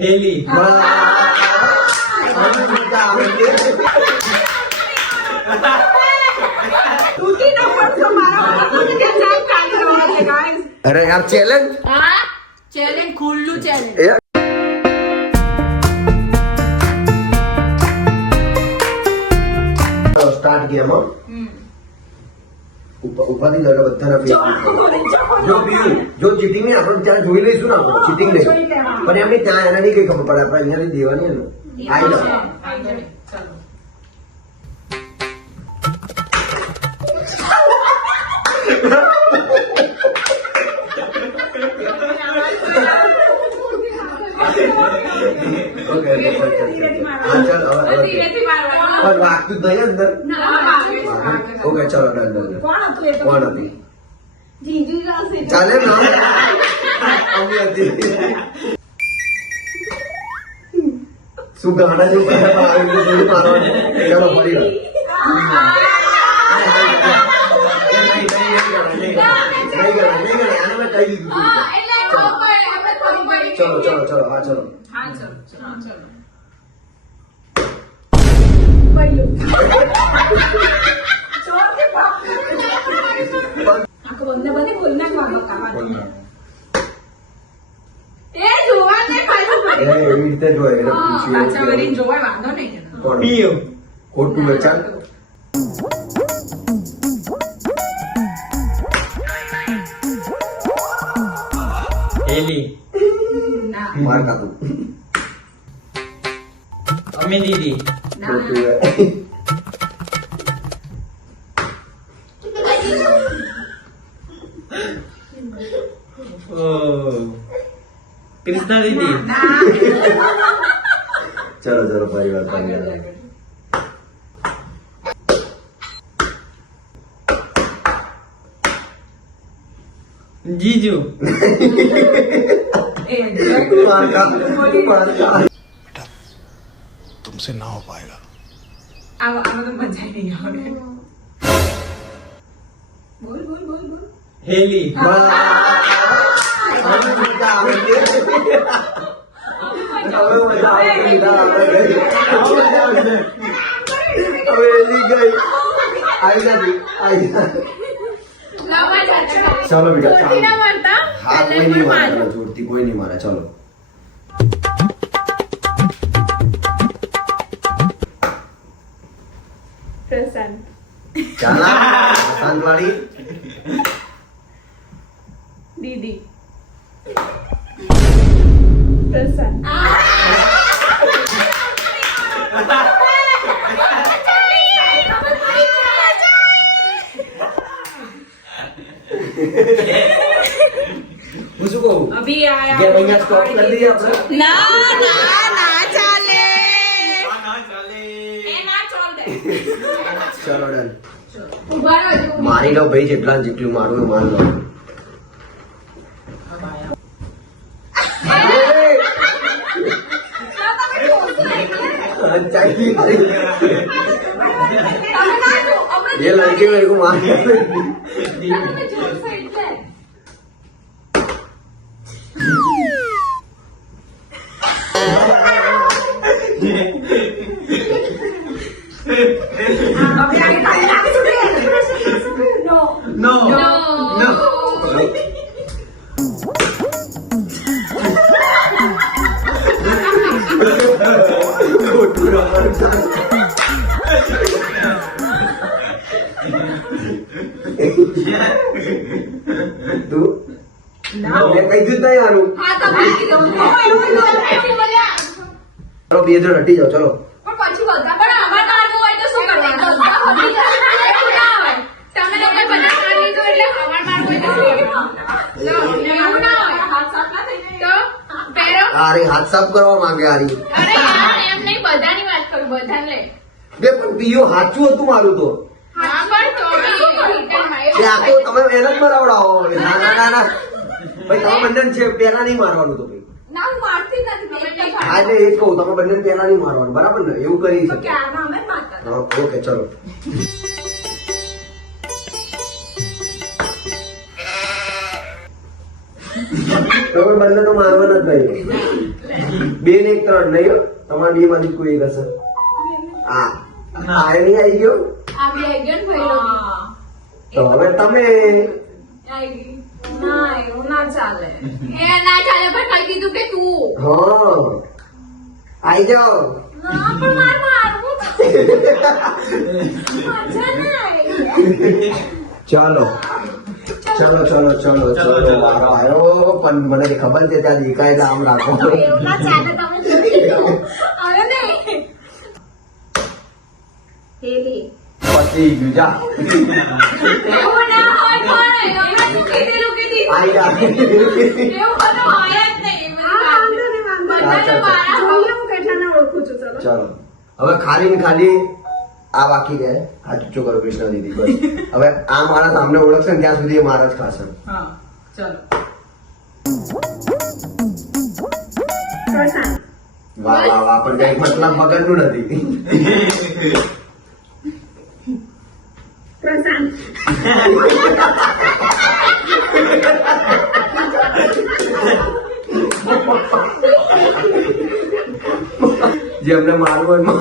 હેલી અરે યાર ચેલેન્જ હા ચેલેન્જ ખુલ્લું ચેલેન્જ સ્ટાર્ટ ગેમ ઉપાધિ લડે બધાના ફેસ જો પીયું જો ચીટિંગ નહીં આપણે ત્યાં જોઈ લઈશું ને આપણે ચીટિંગ નહીં પણ એમને ત્યાં એને નહીં કઈ ખબર પડે આપણે અહીંયાથી દેવાની ને આઈ જાઓ ઓકે પણ વાગતું જ નહીં અંદર ઓકે ચલો ડન કોણ હતી ચાલે ને અમે હતી શું ગાના જેવું પહેલા આવી થોડું મારવાનું ચલો ફરી ચલો ચલો ચલો હા ચલો એવી રીતે જોય એટલે પૂછ્યું પીયો ખોટું ચાલ હેલી માર ખાતું અમે દીદી ખોટું કૃષ્ણા દીદી ચલો ચલો પરિવાર જીજુ तुमसे ना हो पाएगा હેલી ચલો બેટા હા કોઈ નહીં મારે જોડતી કોઈ નહીં મારે ચલો ચાલા શાંતવાળી દીદી પ્રસન્ન હું શું કહું અભી આયા ગેમ અહીંયા સ્ટોપ કરી દઈએ આપણે ના ના ના ચાલે એ ના ચાલે ચલો ડન ઉભા રહો મારી લો ભાઈ જેટલા ને જેટલું મારું એ માર લો ये लड़के मेरे को मार નો નો તું મેં કઈ દીધું નહીં હારું હા તમે કીધું ચલો બે જણ હટી જાઓ ચલો પણ પછી બધા પણ આમાં મારવું હોય તો શું કરવાનું બધા હમી જાય એવું ના હોય તમે લોકો બધા મારી લીધું એટલે અમાર મારવું હોય તો શું કરવાનું એવું ના હોય હાથ સાફ ના થઈ જાય તો પેરો અરે હાથ સાફ કરવા માંગે હારી અરે યાર એમ નહીં બધાની વાત કરું બધાને લે બે પણ પીયો સાચું હતું મારું તો હા પણ તો રિટર્નમાં એ આખો તમે મહેનત મરાવડાવો ના ના ના ના ભાઈ તમે બંધન છે પેલા નહીં મારવાનું તો ભાઈ ના હું મારતી જ નથી આજે એ કહું તમે બંને પેલા નહીં મારવાનું બરાબર ને એવું કરી તો શકે ક્યારના અમે મારતા ઓકે ચલો તો બંને તો મારવાના જ નહીં. 2 ને 1 3 નહીં હો. તમારે 2 માંથી કોઈ એક હશે. આ નહીં આવી ગયો. આ બે ગણ ભઈલો. તો હવે તમે ના એવું ના ચાલે. એ ના ચાલે પણ કઈ કીધું કે તું. હા આવી જાઓ. ના પણ માર મારવું તો. મજા ના આવી. ચાલો ચલો ચલો ચલો ચલો વારો આવ્યો પણ મને ખબર છે ત્યાં દેખાય એટલે આમ રાખો. એવું ના ચાલે તમે જોઈ લો. અરે નહીં. હેલી. પછી બીજા એવું ના હોય પણ અમે ચૂકી દીધી. આવી જા. એવું બધું હોય જ નહીં. બધાને મારા જોઈએ હું કેટલાને ઓળખું છું. ચલો. ચાલો હવે ખાલી ને ખાલી આ બાકી રહે. આ ચૂચો કરો કૃષ્ણ દીદી બસ. હવે આ મારા સામને ઓળખશે ને ત્યાં સુધી એ મારા જ ખાશે. હા ચલો વાહ વાહ વાહ પણ કઈ મતલબ મગજનું નથી. જે અમને મારવું હોય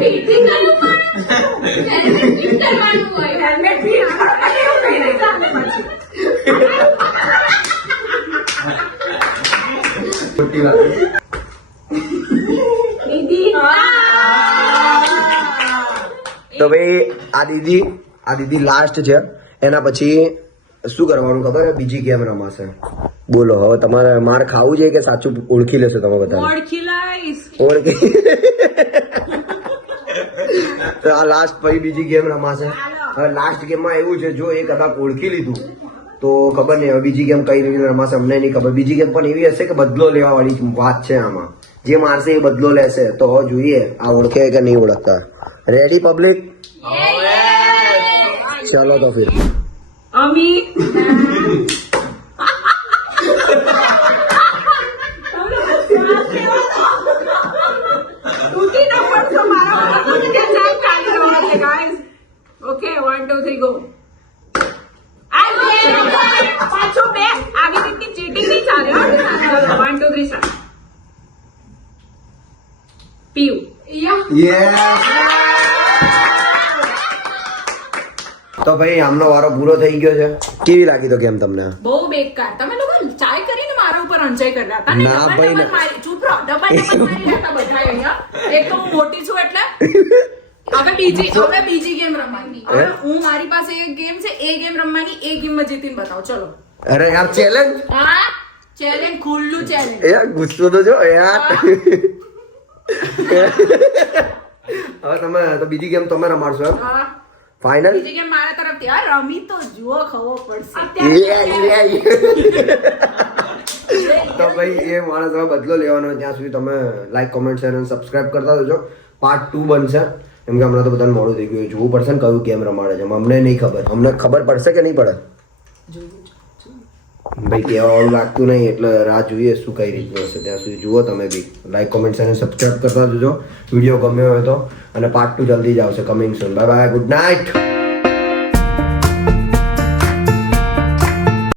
ફીટિંગ કરવાનું હોય. હેલ્મેટ ફિટ ખોટી વાત. દીદી. તો ભાઈ આ દીદી લાસ્ટ છે. એના પછી શું કરવાનું ખબર હે? બીજી ગેમ રમાશે. બોલો હવે તમારે માર ખાવું છે કે સાચું ઓળખી લેશો તમે બધા? ઓળખી લાઈશ. ઓળખી. તો આ લાસ્ટ પછી બીજી ગેમ રમાશે. હવે લાસ્ટ ગેમમાં એવું છે જો એ કદાચ ઓળખી લીધું તો ખબર નહીં હવે બીજી ગેમ કઈ રીતે રમાશે અમને નહીં ખબર. બીજી ગેમ પણ એવી હશે કે બદલો લેવા વાળી વાત છે આમાં. જે મારશે એ બદલો લેશે. તો હવે જોઈએ આ ઓળખે કે નહીં ઓળખતા. Ready public? ચલો તો ફિર અમી તૂટી ન પડશો મારા વખત ત્યાં ચાલ ચાલી રહ્યો છે ગાઈસ. Okay 1 2 3 go. પાછો બે આવી રીતની ચીટિંગ નહીં ચાલે હો. ચલો 1 2 3 સ્ટાર્ટ. પીયુ. તો ભાઈ આમનો વારો પૂરો થઈ ગયો છે. કેવી લાગી તો ગેમ તમને? બહુ બેકાર. તમે લોકો ચાય કરીને મારા ઉપર અંજાઈ કરતા હતા ને. ના ડબલ ભાઈ, ડબલ ના. મારી ચૂપ રહો. ડબલ ડબલ મારી રહેતા બધા અહીંયા. એક તો હું મોટી છું એટલે હવે બીજી ગેમ રમવાની. હવે હું મારી પાસે એક ગેમ છે એ ગેમ રમવાની. એ ગેમમાં જીતીને બતાવો. ચલો. અરે યાર ચેલેન્જ. હા ચેલેન્જ ખુલ્લું ચેલેન્જ. યાર ગુસ્સો તો જો યાર. હવે તમે તો બીજી ગેમ તમે રમાડશો એમ? હા ફાઇનલ? બીજી ગેમ મારા તરફથી. યાર રમી તો જુઓ ખવો પડશે. તો ભાઈ એ માણસ હવે બદલો લેવાનો. ત્યાં સુધી તમે લાઈક કોમેન્ટ શેર અને સબસ્ક્રાઇબ કરતા જજો. પાર્ટ 2 બનશે કેમ કે હમણાં તો બધાને મોડું થઈ ગયું. જોવું પડશે ને કયું ગેમ રમાડે છે. અમને નહીં ખબર. અમને ખબર પડશે કે નહીં પડે? ભાઈ કહેવા વાળું લાગતું નહીં એટલે રાહ જોઈએ શું કઈ રીતનું હશે. ત્યાં સુધી જુઓ તમે બી. લાઈક કોમેન્ટ અને સબસ્ક્રાઇબ કરતા જજો. વિડીયો ગમ્યો હોય તો. અને પાર્ટ 2 જલ્દી જ આવશે. કમિંગ સૂન. Bye bye. Good night.